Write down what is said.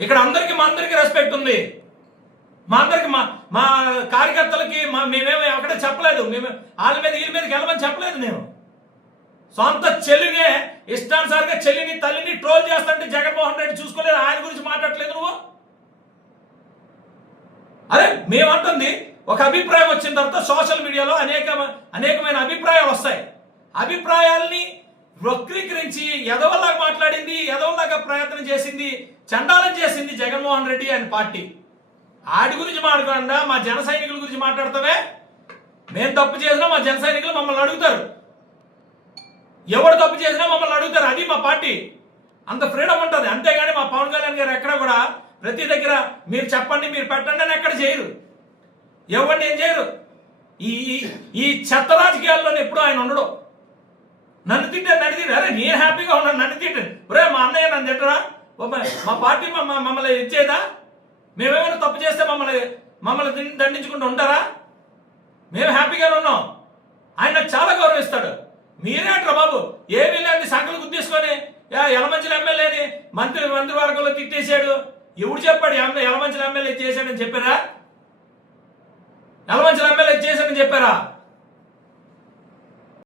ఇక్కడ అందరికీ మా అందరికీ రెస్పెక్ట్ ఉంది. మా అందరికి మా కార్యకర్తలకి మేమేమి అక్కడ చెప్పలేదు. మేము వాళ్ళ మీద వీళ్ళ మీదకి వెళ్ళమని చెప్పలేదు. నేను సొంత చెల్లినే ఇష్టానుసారిగా చెల్లిని తల్లిని ట్రోల్ చేస్తుంటే జగన్మోహన్ రెడ్డి చూసుకోలేదు. ఆయన గురించి మాట్లాడలేదు నువ్వు. అరే మేమంటుంది ఒక అభిప్రాయం వచ్చిన తర్వాత సోషల్ మీడియాలో అనేకమైన అభిప్రాయాలు వస్తాయి. అభిప్రాయాల్ని వక్రీకరించి ఎదవల్లాగా మాట్లాడింది, ఎదవల్లాగా ప్రయత్నం చేసింది, చండాలం చేసింది జగన్మోహన్ రెడ్డి ఆయన పార్టీ. ఆడి గురించి మాట్లాడకుండా మా జన సైనికుల గురించి మాట్లాడతావే. మేము తప్పు చేసినా మా జన సైనికులు మమ్మల్ని అడుగుతారు, ఎవరు తప్పు చేసినా మమ్మల్ని అడుగుతారు. అది మా పార్టీ, అంత ఫ్రీడమ్ ఉంటుంది. అంతేగాని మా పవన్ కళ్యాణ్ గారు ఎక్కడ కూడా ప్రతి దగ్గర మీరు చెప్పండి మీరు పెట్టండి అని ఎక్కడ చేయరు, ఎవరిని ఏం చేయరు. ఈ చెత్త రాజకీయాల్లో ఎప్పుడు ఆయన ఉండడు. నన్ను తింటారు. అరే నేను హ్యాపీగా ఉన్నాను, నన్ను తింటాను. ఒరే మా అన్నయ్య నన్ను తింటారా, మా పార్టీ మమ్మల్ని ఇచ్చేదా? మేమేమైనా తప్పు చేస్తే మమ్మల్ని దండించుకుంటూ ఉంటారా? మేము హ్యాపీగానే ఉన్నాం. ఆయన నాకు చాలా గౌరవిస్తాడు. మీరేంటారా బాబు, ఏమీ లేని సంకలు గుద్దేసుకొని యలమంచిల ఎమ్మెల్యేని మంత్రివర్గంలో తిట్టేశాడు. ఎవడు చెప్పాడు యలమంచిల ఎమ్మెల్యే చేశాడని చెప్పారా? యలమంచిల ఎమ్మెల్యే చేశాడని చెప్పారా?